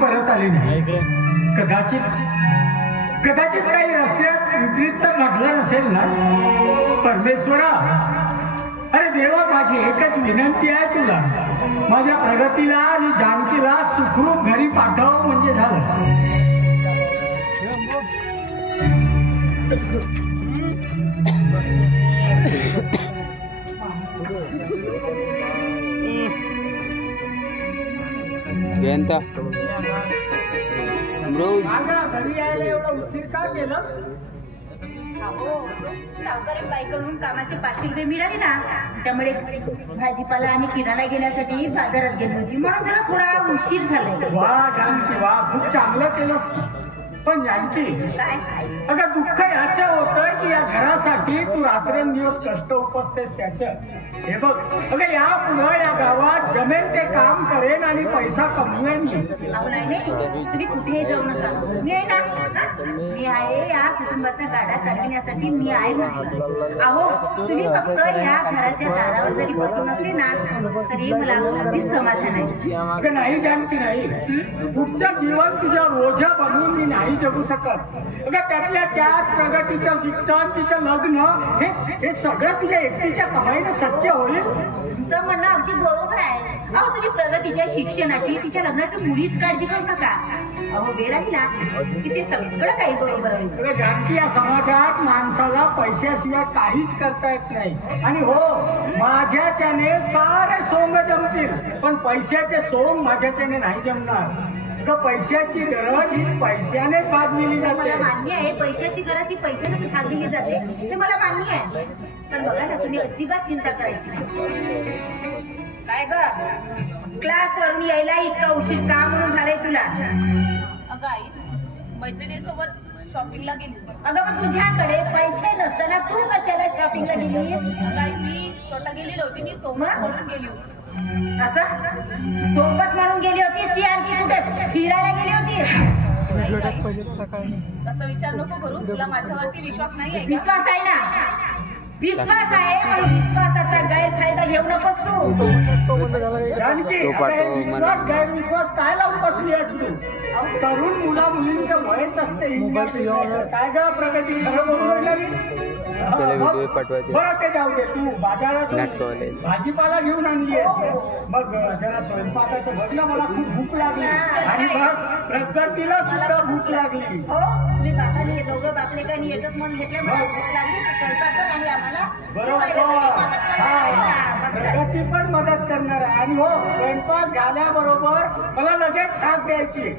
परत आली नाही. कदाचित काही रस्त्यात विपरीत तर घडलं नसेल ना. परमेश्वरा, अरे देवा, माझी एकच विनंती आहे तुला, माझ्या प्रगतीला आणि जानकीला सुखरूप घरी पाठव म्हणजे झालं. घरी यायला एवढं उशीर का केलं? सावकारी बाईकडून कामाचे 500 रुपये मिळाले ना, त्यामुळे भाजीपाला आणि किराणा घेण्यासाठी बाजारात गेली होती, म्हणून जरा थोडा उशीर झालाय. वा जानकी वा, खूप चांगलं केलंस. पण जानकी, अगं दुःख याचं होतं की या घरासाठी तू रात्रंदिवस कष्ट उपसतेस त्याचं. हे बघ अगं, या पुढं या गावात जमेल ते काम करेन आणि पैसा कमवेन मी. नाही, तुम्ही कुठेही जाऊ नका, मी आहे ना, मी आहे. या कुटुंबाचा गाडा चालविण्यासाठी मी आहे. अहो, तुम्ही फक्त या घराच्या दारावर जरी बसून असले ना तरी मला अगदीच समाधान आहे. अगं नाही जानकी, नाही. पुढचं जीवन तुझ्या रोजा बनवून मी नाही जगू शकत. अगं त्यातल्या त्यात प्रगतीचं शिक्षण, तिचं लग्न, हे सगळं तुझ्या एकटीच्या कमाईनं शक्य होईल. तुमचं म्हणणं अगदी बरोबर आहे. अहो, तुम्ही प्रगतीच्या शिक्षणाची, तिच्या लग्नाची मुळीच काळजी करू नका. अहो, वेळ आली ना की ते सगळं काही बरोबर होईल. जानकी, या समाजात माणसाला पैशाशिवाय काहीच करता येत नाही. आणि हो, माझ्याच्याने सारे सोंग जमतील, पण पैशाचे सोंग माझ्याच्याने नाही जमणार. पैशाची गरज ही पैशानेच भागविली जाते. मला मान्य आहे, पैशाची गरज ही पैशाने भागविली जाते, ते मला मान्य आहे. पण बघा ना, तुम्ही अजिबात चिंता करायची नाही. काय ग, क्लास वरून यायला इतका उशीर का म्हणून झालाय तुला? अगं आई, मैत्रिणीसोबत शॉपिंगला गेली. अगं पण तुझ्याकडे पैसे नसताना तू कशाला शॉपिंगला गेली? अगं, मी स्वतः गेली नव्हती, मी सोबत म्हणून गेली होती. असं सोबत म्हणून गेली होतीस की आणखी कुठे फिरायला गेली होतीस? तसा विचार नको करू, तुला माझ्यावरती विश्वास नाही आहे? विश्वास आहे ना, विश्वास आहे, पण विश्वासाचा गैरफायदा घेऊ नकोस तू. जानकी, विश्वास गैरविश्वास काय लावून बसली आहेस तू? तरुण मुला मुलींचं वयच असते. काय ग प्रगती, खरं बोलतोय बरं ते जाऊ दे. तू बाजारात भाजीपाला घेऊन आणली आहेस, मग जरा स्वयंपाकाचं बघ ना, मला खूप भूक लागली. आणि मग प्रगतीला सुद्धा भूक लागली. हो, तुम्ही बापाने दोघं बापले काही एकच म्हणून घेतले, मला भूक लागली, स्वयंपाक आणि आम्हाला बरोबर. प्रगती पण मदत करणार आहे. आणि हो, स्वयंपाक झाल्याबरोबर मला लगेच हाक द्यायची.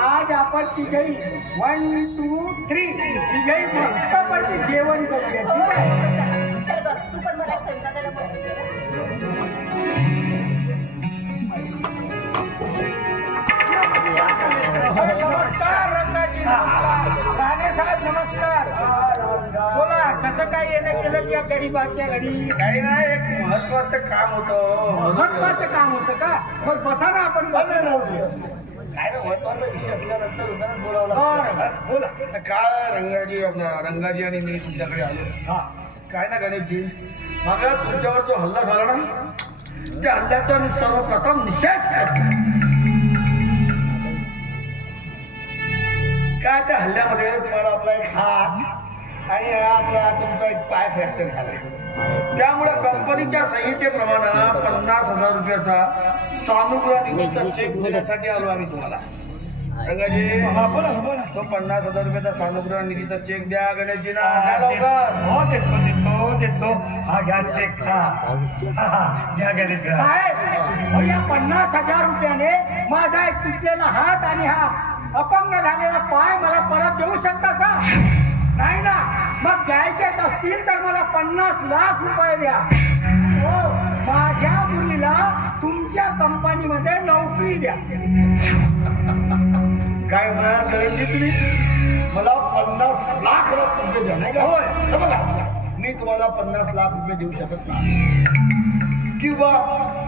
आज आपण तिघही 1 2 3 तिघही मस्तपैकी जेवण करूया. ठीक आहे? तू पण मला स्वयंपाकाला नमस्कार रंगाजी. राणे साहेब नमस्कार. बोला, कसं काय येणं केलं या गरीबाच्या घरी? काही नाही, एक महत्वाचं काम होतं. महत्वाचं काम होतं का? मग बसा ना, आपण काय ना, महत्वाचा विषय असल्यानंतर रुपयात बोलावं लागतं. बोला. काय रंगाजी आणि मी तुमच्याकडे आलो. काय ना गणेशजी, मग तुमच्यावर जो हल्ला झाला ना, त्या हल्ल्याचा मी सर्वप्रथम निषेध करतो. काय त्या हल्ल्यामध्ये तुम्हाला आपला एक हात आणि आपला तुमचा एक पाय फ्रॅक्चर झालाय. त्यामुळे कंपनीच्या संहितेप्रमाणे 50,000 रुपयाचा सानुग्रह निधीचा चेक देण्यासाठी आलो आम्ही तुम्हाला. रंगाजी, तो 50,000 रुपयाचा सानुग्रह निधीचा चेक द्या गणेशजीना. हो, देतो. हा घ्या चेक. घ्या गणेश साहेब. या 50,000 रुपयाने माझा एक तुटलेला हात आणि हा अपंग झालेला पाय मला परत देऊ शकता का? नाही ना. मग द्यायचेच असतील तर मला 50 लाख रुपये द्या. हो, माझ्या मुलीला तुमच्या कंपनीमध्ये नोकरी द्या. काय म्हणाल गणेशजी तुम्ही? मला 50 लाख रुपये द्या, नाही का? होय. बघा, मी तुम्हाला 50 लाख रुपये देऊ शकत नाही किंवा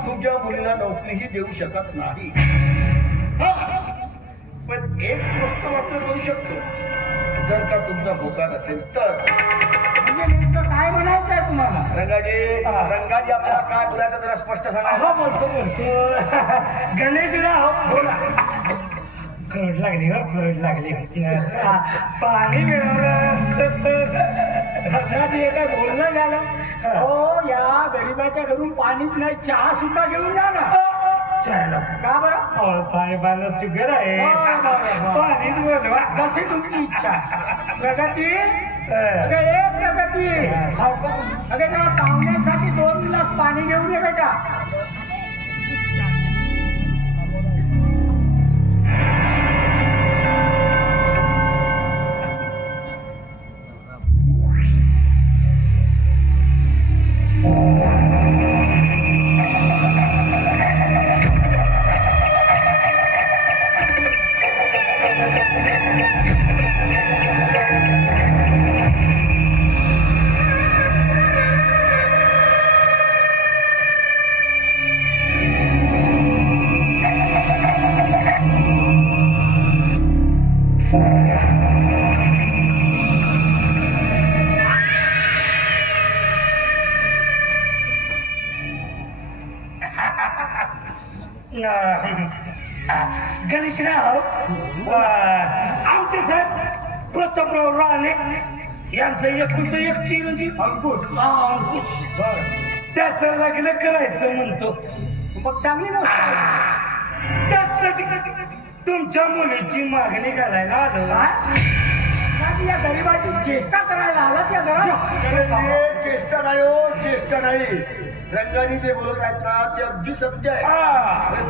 तुमच्या मुलीला नोकरीही देऊ शकत नाही. पण एक गोष्ट मात्र करू शकतो, जर का तुमचा होकार असेल तर. म्हणजे नेमकं काय म्हणायचं आहे तुम्हाला? रंगाजी आपल्याला काय बोलायचं जरा स्पष्ट सांगा. बोलतो गणेशराव. बोला. कुरड लागली हो, कुरड लागली. पाणी मिळालं काय बोलणं झालं. हो, या गरीबाच्या घरून पाणीच नाही, चहा सुद्धा घेऊन जा ना. का बरं? हो, साहेबांना शुगर आहे, पाणीच बोलवा. कशी तुमची इच्छा. प्रगती प्रगती अगे जरा पाहुण्यांसाठी 2 गिलास पाणी घेऊन ये बेटा. गणेशराव, आमचे साहेब प्रतापराव राणे यांचं एकुलतं एक चिरंजीव अंकुश. त्याचं लग्न करायचं म्हणतो. मग चांगली ना. त्यासाठी तुमच्या मुलीची मागणी करायला आलो. या गरीबाची चेष्टा करायला आला. त्या घरात चेष्टा नाही हो, चेष्टा नाही. रंगाने ते बोलत आहेत ना, ते अगदी सत्य आहे.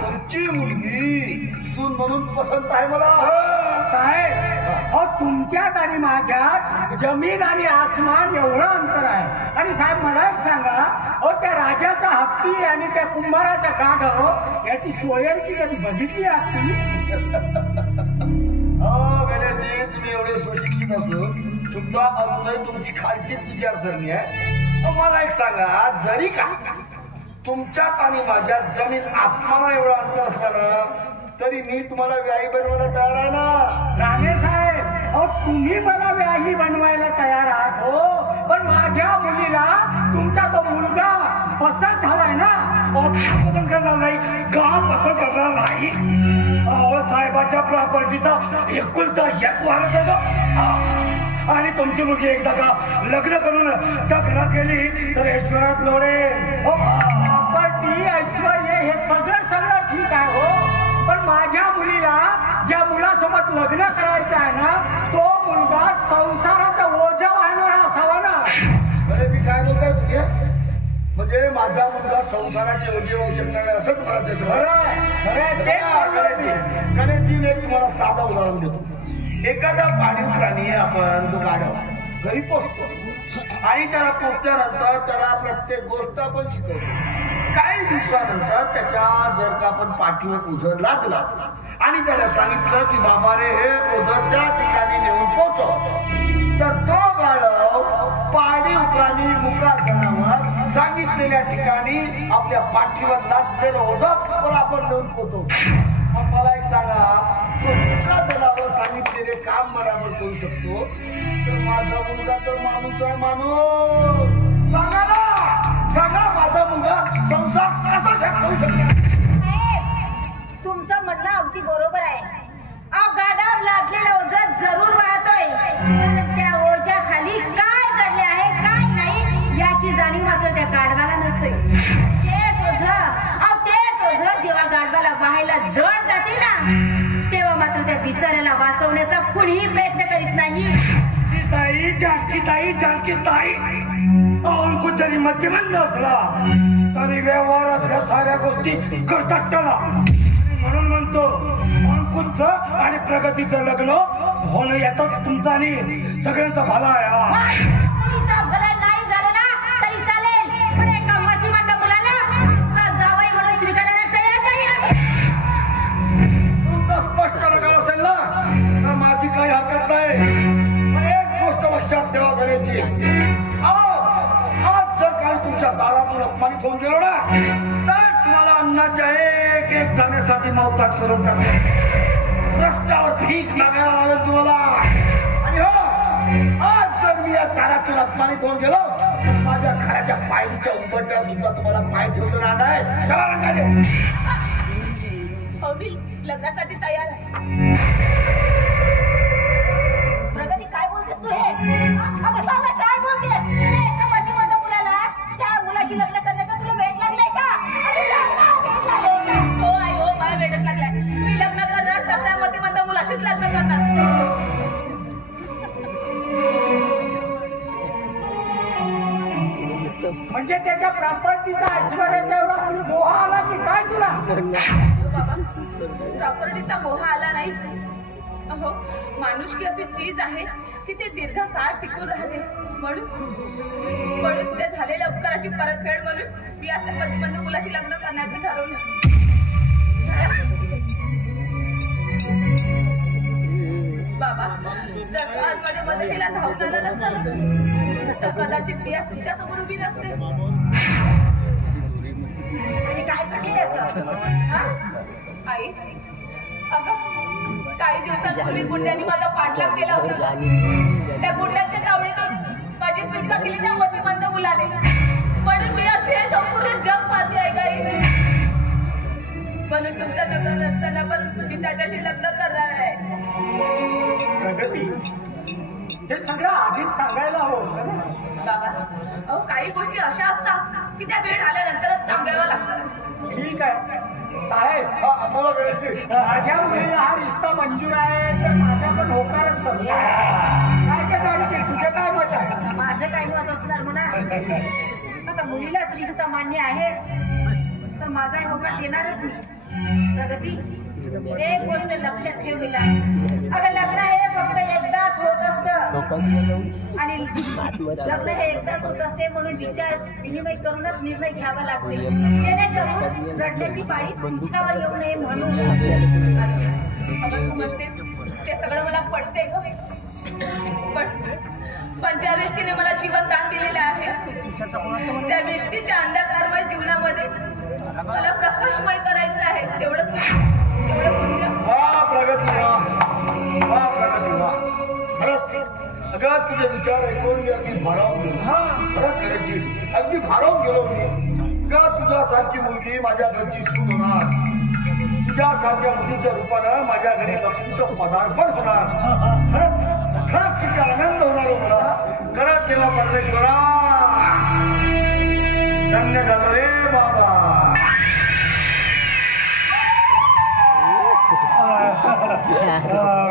तुमची मुलगी सून म्हणून पसंत आहे मला. साहेब, तुमच्यात आणि माझ्यात जमीन आणि आसमान एवढं अंतर आहे. आणि साहेब मला एक सांगा, त्या राजाच्या हत्ती आणि त्या कुंभाराच्या गाढव याची सोयरकी कधी बघितली असती? गणेशजी, तुम्ही एवढे सुशिक्षित असून सुद्धा अजूनही तुमची खालचीच विचारसरणी आहे. मला एक सांगा, जरी का तुमच्यात आणि माझ्यात जमीन आसमाना एवढं अंतर असताना तरी मी तुम्हाला व्याही बनवायला तयार आहे ना. राणे साहेब, तुम्ही मला व्याही बनवायला तयार आहात हो, पण माझ्या मुलीला तुमचा तो मुलगा पसंत झालाय ना. पसंत करणार नाही, गाव पसंत करणार नाही. साहेबाच्या प्रॉपर्टीचा एकुलता एक वारस आहे. आणि तुमची मुलगी एकदा का लग्न करून त्या घरात गेली तर ऐश्वर्यात लोळेल. प्रॉपर्टी, ऐश्वर्य हे सगळं ठीक आहे हो, पण माझ्या मुलीला ज्या मुलासोबत लग्न करायचं आहे ना, तो मुलगा संसाराचा ओझं वाहणारा असावा ना. बरे, ती काय बोलताय तुम्ही? म्हणजे माझा मुलगा संसाराचे ओझे होऊ शकणार नाही असंच म्हणायचं. एक तुम्हाला साधा उदाहरण देतो. एखादा पाळीव प्राणी आपण तो गाढवा घरी पोचतो आणि त्याला पोचल्यानंतर त्याला प्रत्येक गोष्ट आपण शिकवतो. काही दिवसानंतर त्याच्या जर का आपण पाठीवर ओझं लागला आणि त्याला सांगितलं की बाबा रे, हे ओझं त्या ठिकाणी नेऊन पोचव, तर तो गाढव पाळीव प्राणी मुका जनावर सांगितलेल्या ठिकाणी आपल्या पाठीवर लादलेलं ओझं पण आपण नेऊन पोचवतो. मग मला एक सांगा, तो मुका जनावर सांगितलेले काम बरोबर करू शकतो, तर माझा मुलगा तर माणूस आहे. माणूस सांगा ना, सांगा, माझा मुलगा संसार कसा करू शकतो? तुमचं म्हणणं अगदी बरोबर आहे. गाडावर लादलेलं ओझं जरूर वाहतोय, त्या ओझ्याखाली काय दडले आहे काय नाही याची जाणीव मात्र त्या गाढवाला नसते. तेच ओझं जेव्हा गाढवाला वाहायला जड जाते ना, तेव्हा मात्र त्या बिचाऱ्याला वाचवण्याचा कुणीही प्रयत्न करीत नाही. जानकी ताई अंकुश जरी मध्यमंद असला तरी व्यवहारातल्या साऱ्या गोष्टी करतात त्याला. म्हणून म्हणतो, अंकुशचं आणि प्रगतीचं लग्न होणं यातच तुमचा आणि सगळ्यांचा भला आहे. भला नाही झालं ना तरी चालेल, पण एका मतिमंद मुलाला तुमचा जावई म्हणून स्वीकारायला तयार नाही आम्ही. तुमचं स्पष्ट नकार असेल ना, तर माझी काही हरकत नाही. पण एक गोष्ट लक्षात ठेवा गणेशजी, आज जर काही तुमच्या दारातून अपमानित होऊन गेलो ना, तर तुम्हाला अन्नाच्या एक दाण्यासाठी मावताच करून टाकतो. रस्त्यावर भीक मागायला लागेल तुम्हाला. आणि हो, आज जर मी या दारातून अपमानित होऊन गेलो तर माझ्या घराच्या पायरीच्या उंबरट्यावर सुद्धा तुम्हाला पाय ठेवतो ना. नाही, चला रंगाने. मी लग्नासाठी तयार प्रगती काय बोलतेस तू हे? अगं सांग ना, काय बोलतेस? एका मध्यमंत मुलाला त्या मुलाशी लग्न करण्याचा तुला वेळ लागलाय का? अगं सांग ना, वेळ लागलाय का? हो आई हो, मला वेळच लागलाय. मी लग्न करणार तर त्या मतिमंद मुलाशीच लग्न करणार. म्हणजे त्याच्या प्रॉपर्टीचा ऐश्वर्याचा एवढा मोह आला की काय तुला? बाबा, प्रॉपर्टीचा मोह आला नाही. अहो, माणुसकी अशी चीज आहे की ते दीर्घकाळ टिकून राहते. म्हणून त्या झालेल्या उपकाराची परतफेड म्हणून मी आता मतिमंद मुलाशी लग्न करण्याचं ठरवलं. बाबा, जर आज माझ्या मदतीला धावून आलं नसतं तर कदाचित मी आज तुमच्या समोर उभी नसते. आणि काय घडले असं? हा? आई, अगं काही दिवसांपूर्वी गुंड्यांनी माझा पाठलाग केला होता. त्या गुंड्यांच्या तावडीतून माझी सुटका केली त्या मतिमंद मुलाने. म्हणून मी आज हे संपूर्ण जग पाहते आहे गाई. म्हणून तुमच्या नगर नसताना पण मी त्याच्याशी लग्न करणार आहे. प्रगती, हे सगळं आधीच सांगायला हवं होतं ना. बाबा, अहो काही गोष्टी अशा असतात की त्या वेळ आल्यानंतरच सांगाव्या लागतात. ठीक आहे साहेब, आम्हाला करायची माझ्या मुलीला हा रिश्ता मंजूर आहे तर माझा पण होकारच समजा. काय काय जाणते, तुझं काय मत आहे? आता माझं काय मत असणार म्हणा. आता मुलीलाच रिश्ता मान्य आहे तर माझाही होकार देणारच मी. प्रगती, एक गोष्ट लक्षात ठेव बेटा. अगं लग्न हे फक्त एकदाच होत असतं आणि लग्न हे एकदाच होत असते म्हणून विचार विनिमय करूनच निर्णय घ्यावा लागते, जेणेकरून रडण्याची पाळी तुमच्यावर येऊ नये म्हणून. अगं तू म्हणतेस ते सगळं मला पटते ग, पण ज्या व्यक्तीने मला जीवन दान दिलेलं आहे त्या व्यक्तीच्या अंधकारमय जीवनामध्ये मला प्रकाशमय करायचं आहे. तेवढं पुण्य. वा प्रगती, वा प्रगती, वा. खरंच अगं तुझे विचार ऐकून मी अगदी भारावून गेलो. खरंच करायची अगदी भारावून गेलो मी. का तुझ्यासारखी मुलगी माझ्या घरची सून होणार, तुझ्यासारख्या मुलीच्या रूपानं माझ्या घरी लक्ष्मीचं पदार्पण होणार. खरंच खरंच किती आनंद होणार हो मला. खरंच देवा परमेश्वरा, धन्य झालं रे बाबा.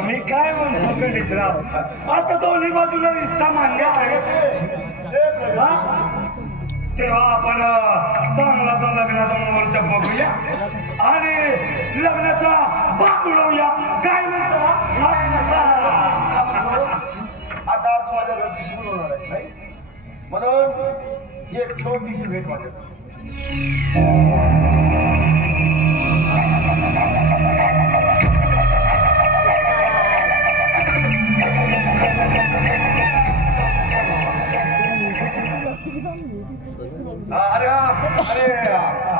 मी काय म्हणतो गणेशराव, आता दोन्ही बाजूला रिश्ता मान्य आहे तेव्हा आपण चांगलाचा लग्नाचा मुहूर्त बघूया आणि लग्नाचा बाग उडवूया. काय म्हणता? आता तू माझ्या घरची सून होणार आहेस नाही, म्हणून ही एक छोटीशी भेट माझ्या.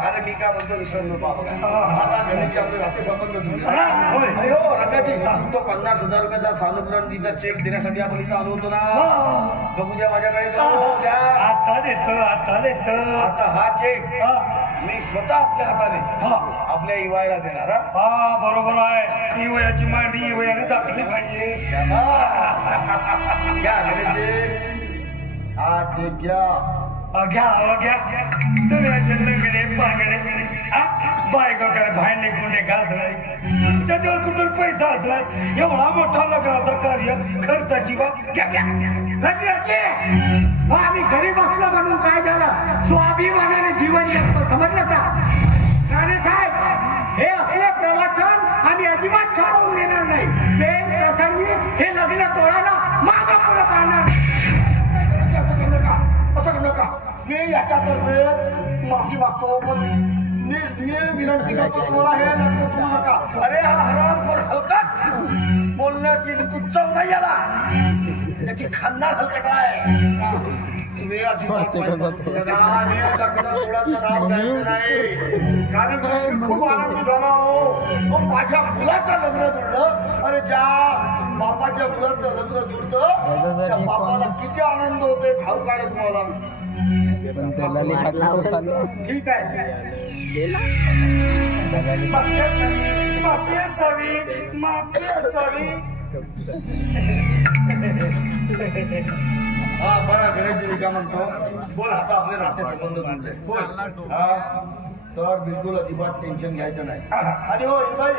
अरे मी काय म्हणतो विसरलो बाबा. आता गणेशची आपले नातेसंबंध जुळले. अरे हो रंगाजी, तो 50,000 रुपयाचा सानुग्रहणीचा चेक देण्यासाठी आपण इथं आलो होतो ना. बघू द्या माझ्याकडे तो द्या. आता देतो, आता देतो. आता हा चेक मी स्वतः आपल्या हाताने आपल्या इवायला देणार. हा बरोबर आहे. ही वयाची मांडी ही वयाने टाकली पाहिजे. घ्या गणेशजी, हा चेक घ्या. घ्या तुम्ही असे लंगडे पांगडे बायको काय भांडे गुंडे घासलाय, त्याच्यावर कुठून पैसा असलाय, एवढा मोठा लग्नाचा कार्य खर्चाची बाब. आम्ही घरी बसलो म्हणून काय झालं, स्वाभिमानाने जीवन जगतो, समजलं का? राणे साहेब, हे असले प्रवचन आम्ही अजिबात खपवून देणार नाही. ते प्रसंगी हे लग्न तोडायला मागं पुढं पाहणार. असं करू नका. मी याच्यातर्फे माफी मागतो, पण मी विनंती करतो तुम्हाला हे लग्न करू नका. अरे हा हरामखोर हलकट बोलण्याची चव नाही याला, त्याची खानदार हलकट आहे. तुम्ही अजिबात लग्न तोडाचं नाव घ्यायचं नाही, कारण खूप आनंद झाला हो. माझ्या मुलाचं लग्न जुळलं. अरे ज्या बापाच्या मुलाचं लग्न जुळतं त्या बापाला किती आनंद होते ठाऊक आहे तुम्हाला. ठीक आहे. माफी असावी, माफी असावी. हा बरा गणेशजी मी काय म्हणतो बोल आता आपले नातेसंबंध जुळले हा तर बिलकुल अजिबात टेन्शन घ्यायचं नाही आणि हो इनबाई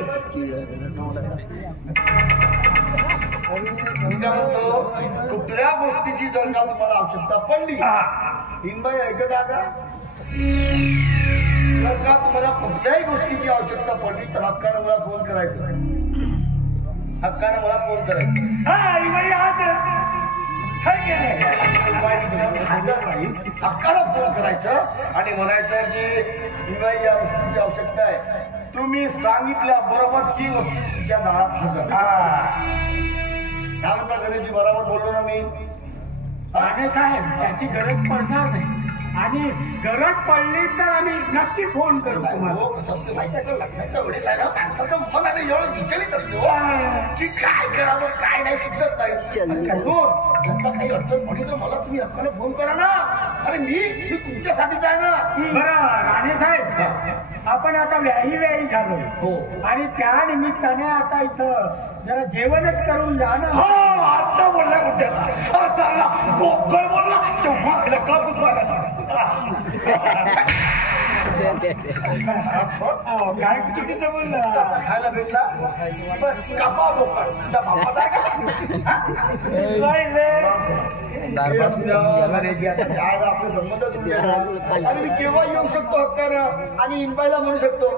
मी काय म्हणतो कुठल्या गोष्टीची जर का तुम्हाला आवश्यकता पडली इनबाई ऐकत आहे का जर का तुम्हाला कुठल्याही गोष्टीची आवश्यकता पडली तर हक्कानं मला फोन करायचं हक्कानं मला फोन करायचं हा बाई आज काय केलंय हक्काला फोन करायचं आणि म्हणायचं की हिवाई या वस्तूची आवश्यकता आहे तुम्ही सांगितल्या बरोबर ती वस्तू तुमच्या दारात हजर काय म्हणता गणेशजी बरोबर बोललो ना मी साहेब त्याची गरज पडणार नाही आणि गरज पडली तर आम्ही नक्की फोन करू तुम्हाला. कसं असतं माहिती आहे का लग्नाच्या वेळेस आहे ना माणसाचं मन आणि एवढं विचलित असतो की काय करावं काय नाही सुचत नाही काही अडचण पडली तर मला तुम्ही हक्काने फोन करा ना अरे मी तुमच्यासाठीच आहे ना. बरं राणे साहेब आपण आता व्याही झालोय हो आणि त्या निमित्ताने आता इथं जरा जेवणच करून जा ना. आता बोलला चांगला बोकळ बोलला चव्हाण कापूस काय चुकीचं बोलला खायला भेटला बस कापा बोकड तुझ्या बापाचा आहे का आपले संबंध आणि मी केव्हा येऊ शकतो हक्कानं आणि इनबाईला म्हणू शकतो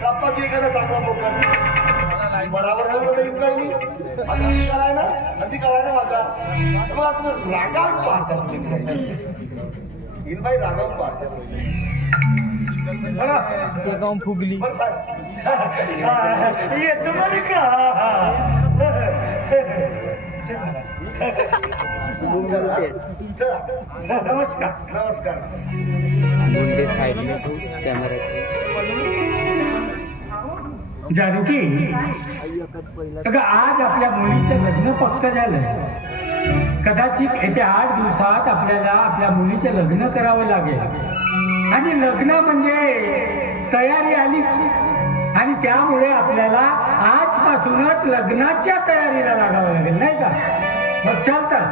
कापा की एखादा चांगला बोकड बराबर बोलतो इनबाई मी अधिकार आहे ना माझा मग तुम्ही रागावून पाहतात इनबाई रागावून पाहतात फुगली बरं साहेब येतो बरं का चला नमस्कार नमस्कार जानकी अगं आज आपल्या मुलीचं लग्न पक्क झालं कदाचित येत्या 8 दिवसात आपल्याला आपल्या मुलीचं लग्न करावं लागेल आणि लग्न म्हणजे तयारी आली आणि त्यामुळे आपल्याला आजपासूनच लग्नाच्या तयारीला लागावं लागेल नाही का मग चालतं